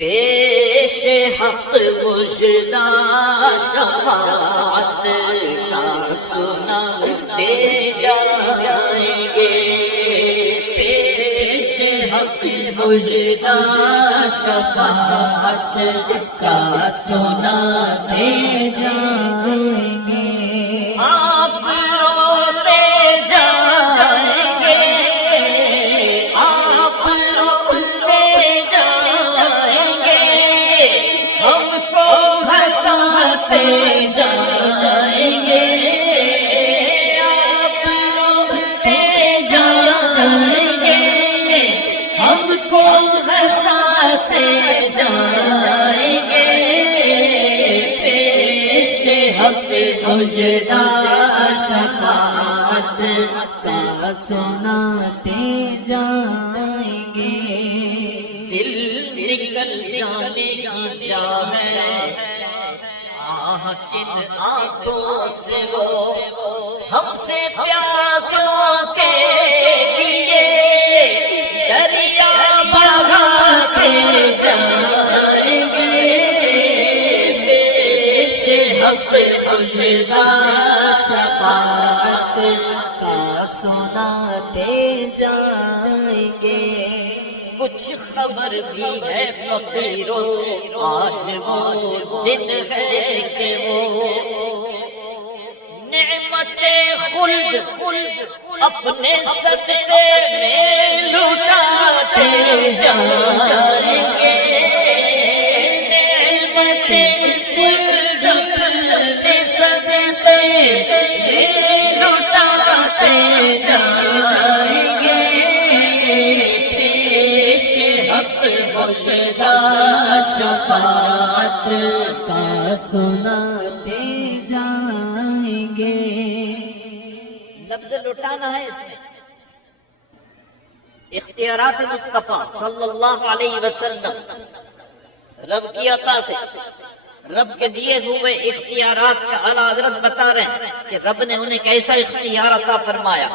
پیش حق مژدہ شفاعت کا سناتے جائیں گے، پیش حق مژدہ شفاعت کا سناتے جائیں گے۔ آپ روتے جائیں گے، آپ روتے جائیں گے، ہم کو ہنساتے جائیں گے، آپ روتے جائیں گے، ہم کو ہنساتے جائیں گے، پیش حق مژدہ شفاعت کا سناتے جائیں گے۔ دل نکل جانے کی جا ہے، آہ کن آنکھوں سے وہ ہم سے پیاسوں کے لیے دریا بہاتے جائیں گے، پیش حق مژدہ شفاعت کا سناتے جائیں گے۔ کچھ خبر بھی ہے فقیرو، آج وہ دن ہے کہ وہ نعمت خلد اپنے صدقے میں لٹاتے جائیں گے، نعمت خلد اپنے صدقے میں لٹاتے جائیں گے، پیش حق مژدہ شفاعت کا سناتے جائیں گے۔ لفظ لٹانا ہے اس میں، اختیارات مصطفیٰ صلی اللہ علیہ وسلم رب کی عطا سے، رب کے دیے ہوئے اختیارات کا اعلیٰ حضرت بتا رہے ہیں کہ رب نے انہیں کیسا اختیار عطا فرمایا۔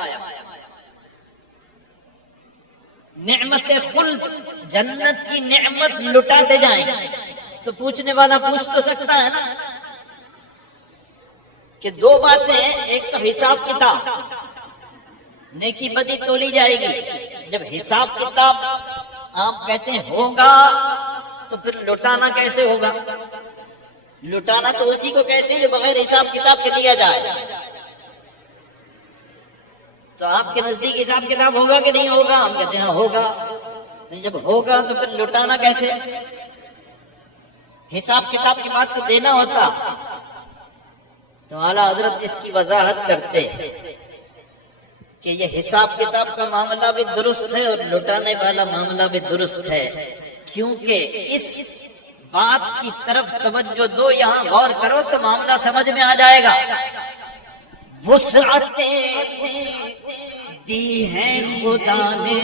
نعمت خلد، جنت کی نعمت لٹاتے جائیں، تو پوچھنے والا پوچھ تو سکتا ہے نا کہ دو باتیں ہیں، ایک تو حساب کتاب، نیکی بدی تولی جائے گی، جب حساب کتاب آپ کہتے ہیں ہوگا تو پھر لٹانا کیسے ہوگا؟ لٹانا تو اسی کو کہتے ہیں جو بغیر حساب کتاب کے دیا جائے۔ تو آپ کے نزدیک حساب کتاب ہوگا کہ نہیں ہوگا؟ ہم کہتے ہیں ہوگا، جب ہوگا تو پھر لٹانا کیسے؟ حساب کتاب کی بات تو دینا ہوتا، تو اعلیٰ حضرت اس کی وضاحت کرتے کہ یہ حساب کتاب کا معاملہ بھی درست ہے اور لٹانے والا معاملہ بھی درست ہے، کیونکہ اس بات کی طرف توجہ دو، یہاں غور کرو تو معاملہ سمجھ میں آ جائے گا۔ وسعتیں دی ہے خدا نے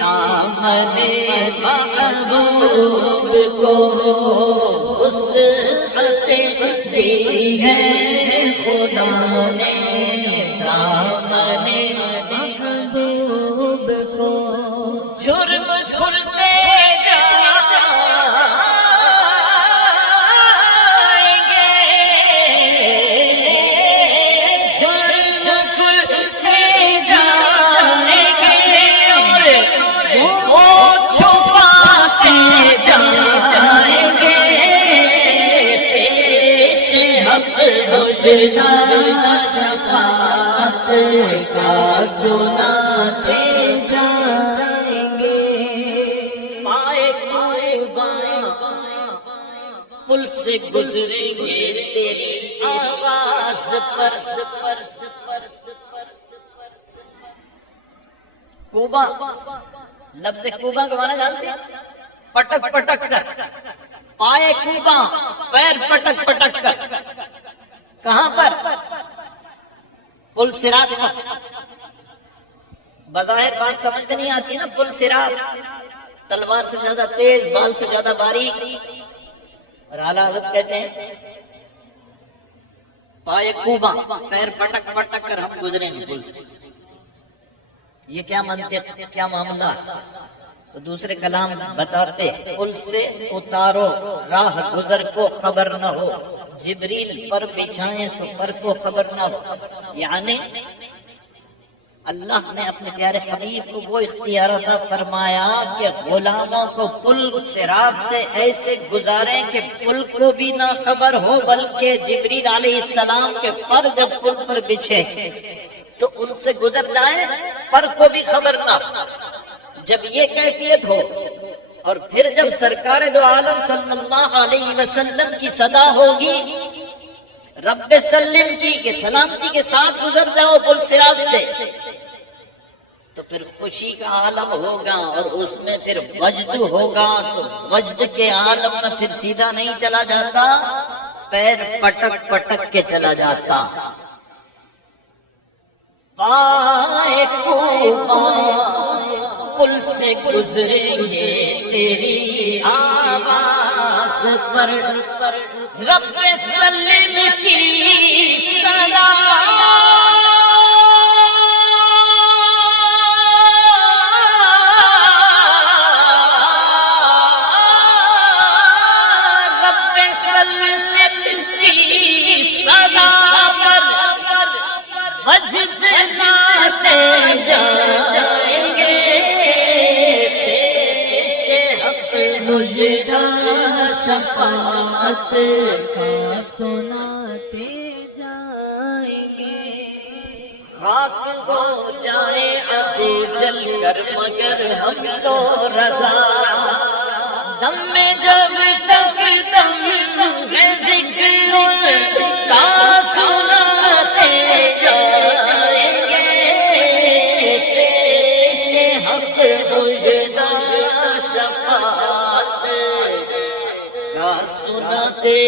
دامن محبوب کو، وسعتیں دی ہے خدا نے دامن محبوب کو، جرم کھلتے جائیں گے، جرم کھلتے جائیں گے، اور وہ چھپاتے جائیں گے، پیش حق مژدہ شفاعت کا سناتے جائیں گے۔ پائے قرباں پل سے گزریں گے تیری آواز پر، کوبا، لفظ کوبا کا معنی جانتے ہیں؟ پٹک پٹک کر، پائے کوبا، پیر پٹک پٹک کر، کہاں پر؟ پل صراط پر۔ بظاہر بات سمجھ نہیں آتی نا، پل صراط تلوار سے زیادہ تیز، بال سے زیادہ باریک، اور اعلیٰ حضرت کہتے ہیں پائے کوبا، پیر پٹک پٹک کر ہم گزریں گے پل سے۔ یہ کیا منطق، کیا معاملہ؟ تو دوسرے کلام بتاتے پل سے اتارو راہ گزر کو خبر نہ ہو، جبریل پر بچھائیں تو پر کو خبر نہ ہو. یعنی اللہ نے اپنے پیارے حبیب کو وہ اختیار عطا فرمایا کہ غلاموں کو پل صراط سے ایسے گزاریں کہ پل کو بھی نہ خبر ہو، بلکہ جبریل علیہ السلام کے پر جب پل پر بچھے تو ان سے گزر جائیں، پر کو بھی خبر نہ ہو. جب یہ کیفیت ہو اور پھر جب سرکار دو عالم صلی اللہ علیہ وسلم کی صدا ہوگی رب سلم کی کہ سلامتی کے ساتھ گزر جاؤ پل صراط سے، تو پھر خوشی کا عالم ہوگا اور اس میں پھر وجد ہوگا. تو وجد کے عالم میں پھر سیدھا نہیں چلا جاتا، پیر پٹک پٹک کے چلا جاتا. پائے کو پل سے گزریں گے تیری آواز پر، رب سلم کی صدا وجد گاتے جائیں گے، پیش حق مجدہ شفاعت کا سناتے جائیں گے. خاک ہو جائے ابو جل کر مگر ہم تو رضا، دم میں جب تک دم ہے ذکر کا سناتے جائیں گے، پیش حق مجدہ شفاعت کا سناتے